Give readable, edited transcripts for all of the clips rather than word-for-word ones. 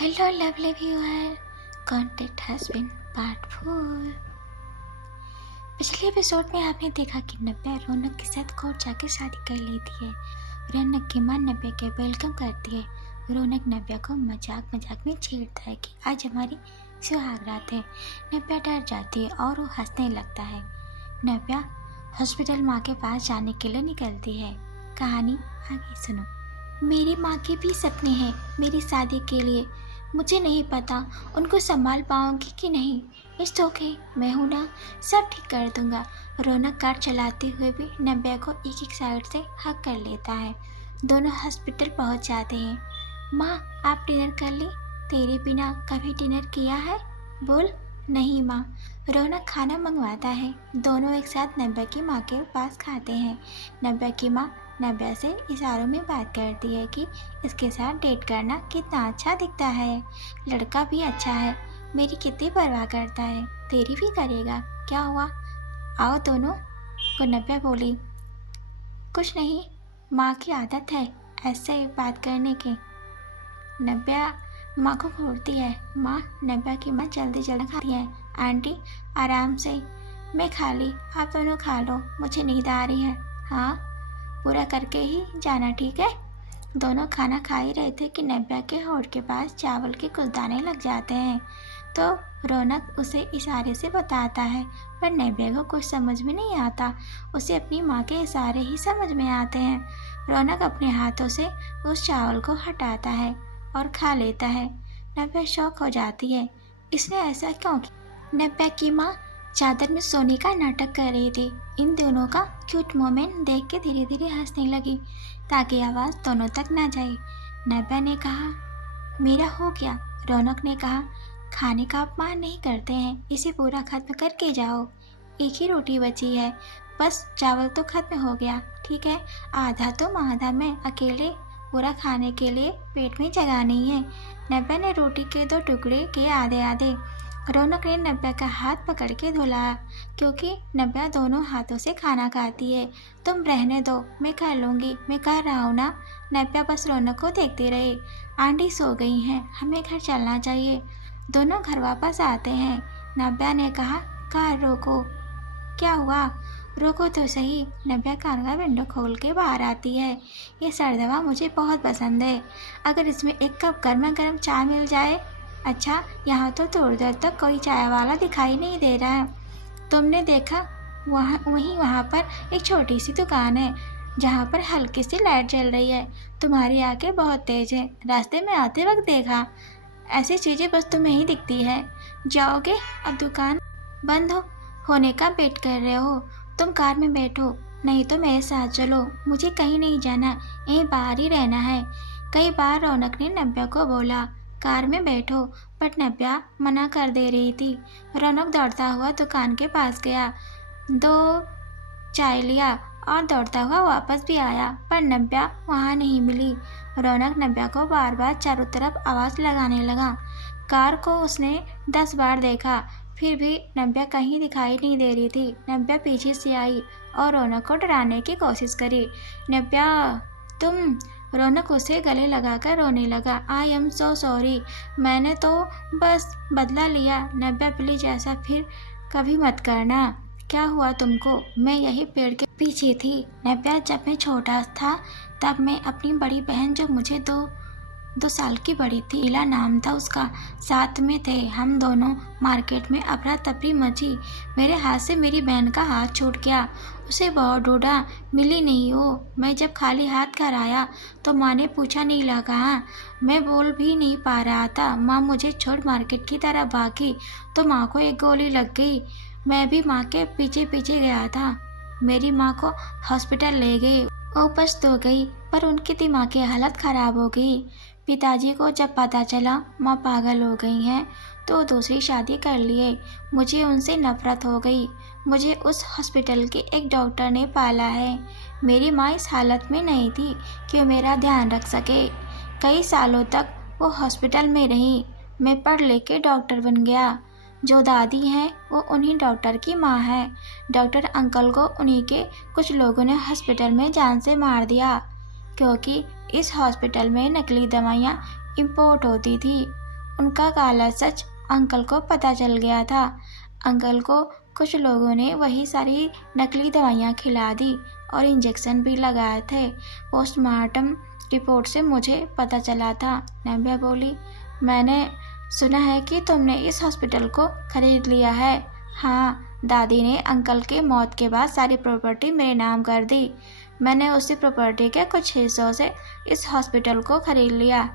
Hello lovely viewer, contact has been part 4। पिछले episode में आपने देखा कि नब्या रौनक के साथ कोर्ट जाकर शादी कर लेती है। रौनक की मां नब्या के वेलकम करती है। रौनक नब्या को मजाक मजाक में छेड़ता है कि आज हमारी सुहाग रात है। नब्या डर जाती है और वो हंसने लगता है। नब्या हॉस्पिटल माँ के पास जाने के लिए निकलती है। कहानी आगे सुनो। मेरी माँ के भी सपने हैं मेरी शादी के लिए। मुझे नहीं पता उनको संभाल पाऊंगी कि नहीं। इट्स ओके, मैं हूँ ना, सब ठीक कर दूंगा। रौनक कार चलाते हुए भी नब्या को एक एक साइड से हक कर लेता है। दोनों हॉस्पिटल पहुँच जाते हैं। माँ आप डिनर कर ली? तेरे बिना कभी डिनर किया है? बोल। नहीं माँ। रौनक खाना मंगवाता है। दोनों एक साथ नब्या की माँ के पास खाते हैं। नब्या की माँ नब्या से इशारों में बात करती है कि इसके साथ डेट करना कितना अच्छा दिखता है। लड़का भी अच्छा है, मेरी कितनी परवाह करता है, तेरी भी करेगा। क्या हुआ, आओ दोनों, को नब्या बोली। कुछ नहीं, माँ की आदत है ऐसे बात करने की। नब्या माँ को घूरती है। माँ नब्या की माँ जल्दी जल्दी खाती है। आंटी आराम से, मैं खा ली, आप दोनों खा लो, मुझे नींद आ रही है। हाँ, पूरा करके ही जाना, ठीक है। दोनों खाना खा ही रहे थे कि नब्या के होठ के पास चावल के कुछ दाने लग जाते हैं। तो रौनक उसे इशारे से बताता है, पर नब्या को कुछ समझ में नहीं आता। उसे अपनी माँ के इशारे ही समझ में आते हैं। रौनक अपने हाथों से उस चावल को हटाता है और खा लेता है। नब्या शौक हो जाती है, इसने ऐसा क्यों किया। नब्या की माँ चादर में सोने का नाटक कर रही थी। इन दोनों का क्यूट मोमेंट देख के धीरे धीरे हंसने लगी ताकि आवाज़ दोनों तक ना जाए। नब्या ने कहा, मेरा हो गया। रौनक ने कहा, खाने का अपमान नहीं करते हैं, इसे पूरा खत्म करके जाओ। एक ही रोटी बची है, बस चावल तो खत्म हो गया, ठीक है। आधा तुम आधा मैं, अकेले पूरा खाने के लिए पेट में जगह नहीं है। नब्या ने रोटी के 2 टुकड़े किए आधे आधे। रौनक ने नब्या का हाथ पकड़ के धुलाया, क्योंकि नब्या दोनों हाथों से खाना खाती है। तुम रहने दो, मैं कर लूँगी, मैं कह रहा हूँ ना। नब्या बस रौनक को देखती रही। आंटी सो गई हैं, हमें घर चलना चाहिए। दोनों घर वापस आते हैं। नब्या ने कहा, कार रोको। क्या हुआ, रोको तो सही। नब्या कार का विंडो खोल के बाहर आती है। ये सर्द हवा मुझे बहुत पसंद है, अगर इसमें एक कप गर्मा गर्म चाय मिल जाए। अच्छा, यहाँ तो थोड़ी देर तक कोई चाय वाला दिखाई नहीं दे रहा है। तुमने देखा, वहाँ पर एक छोटी सी दुकान है जहाँ पर हल्की सी लाइट जल रही है। तुम्हारी आंखें बहुत तेज है, रास्ते में आते वक्त देखा। ऐसी चीज़ें बस तुम्हें ही दिखती है। जाओगे, अब दुकान बंद होने का वेट कर रहे हो। तुम कार में बैठो, नहीं तो मेरे साथ चलो, मुझे कहीं नहीं जाना, यहीं बाहर ही रहना है। कई बार रौनक ने नब्या को बोला, कार में बैठो, बट नब्या मना कर दे रही थी। रौनक दौड़ता हुआ दुकान के पास गया, 2 चाय लिया और दौड़ता हुआ वापस भी आया, पर नब्या वहाँ नहीं मिली। रौनक नब्या को बार बार चारों तरफ आवाज़ लगाने लगा। कार को उसने 10 बार देखा, फिर भी नब्या कहीं दिखाई नहीं दे रही थी। नब्या पीछे से आई और रौनक को डराने की कोशिश करी। नब्या तुम। रौनक उसे गले लगाकर रोने लगा। आई एम सो सॉरी, मैंने तो बस बदला लिया। नब्या प्लीज ऐसा फिर कभी मत करना। क्या हुआ तुमको? मैं यही पेड़ के पीछे थी। नब्या जब मैं छोटा था तब मैं अपनी बड़ी बहन, जो मुझे 2 साल की बड़ी थी, लीला नाम था उसका, साथ में थे हम दोनों। मार्केट में अफरा तफरी मची, मेरे हाथ से मेरी बहन का हाथ छूट गया। उसे बहुत ढूंढा, मिली नहीं वो। मैं जब खाली हाथ घर आया तो माँ ने पूछा, नीला कहाँ? मैं बोल भी नहीं पा रहा था। माँ मुझे छोड़ मार्केट की तरफ भागी तो माँ को एक गोली लग गई। मैं भी माँ के पीछे पीछे गया था। मेरी माँ को हॉस्पिटल ले गई, वो बच तो गई, पर उनकी दिमागी हालत खराब हो गई। पिताजी को जब पता चला माँ पागल हो गई हैं तो दूसरी शादी कर लिए। मुझे उनसे नफरत हो गई। मुझे उस हॉस्पिटल के एक डॉक्टर ने पाला है। मेरी माँ इस हालत में नहीं थी कि मेरा ध्यान रख सके। कई सालों तक वो हॉस्पिटल में रही। मैं पढ़ लिख के डॉक्टर बन गया। जो दादी हैं वो उन्हीं डॉक्टर की माँ है। डॉक्टर अंकल को उन्हीं के कुछ लोगों ने हॉस्पिटल में जान से मार दिया, क्योंकि इस हॉस्पिटल में नकली दवाइयाँ इंपोर्ट होती थी। उनका काला सच अंकल को पता चल गया था। अंकल को कुछ लोगों ने वही सारी नकली दवाइयाँ खिला दी और इंजेक्शन भी लगाए थे। पोस्टमार्टम रिपोर्ट से मुझे पता चला था। नव्या बोली, मैंने सुना है कि तुमने इस हॉस्पिटल को खरीद लिया है। हाँ, दादी ने अंकल के मौत के बाद सारी प्रॉपर्टी मेरे नाम कर दी। मैंने उसी प्रॉपर्टी के कुछ हिस्सों से इस हॉस्पिटल को खरीद लिया।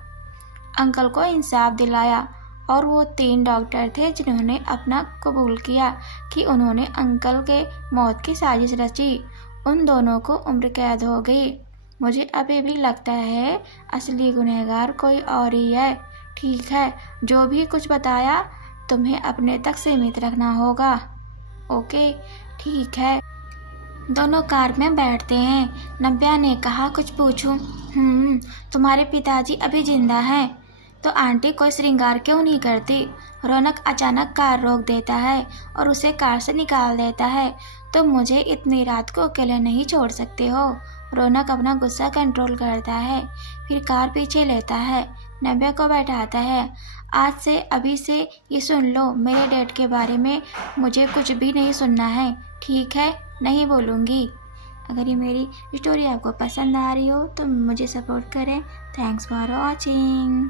अंकल को इंसाफ दिलाया और वो 3 डॉक्टर थे जिन्होंने अपना कबूल किया कि उन्होंने अंकल के मौत की साजिश रची। उन दोनों को उम्र कैद हो गई। मुझे अभी भी लगता है असली गुनहगार कोई और ही है। ठीक है, जो भी कुछ बताया तुम्हें अपने तक सीमित रखना होगा। ओके, ठीक है। दोनों कार में बैठते हैं। नव्या ने कहा, कुछ पूछूं? तुम्हारे पिताजी अभी जिंदा हैं तो आंटी कोई श्रृंगार क्यों नहीं करती? रौनक अचानक कार रोक देता है और उसे कार से निकाल देता है। तुम मुझे इतनी रात को अकेले नहीं छोड़ सकते हो। रौनक अपना गुस्सा कंट्रोल करता है, फिर कार पीछे लेता है, नव्या को बैठाता है। आज से अभी से ये सुन लो, मेरे डैड के बारे में मुझे कुछ भी नहीं सुनना है, ठीक है? नहीं बोलूँगी। अगर ये मेरी स्टोरी आपको पसंद आ रही हो तो मुझे सपोर्ट करें। Thanks for watching.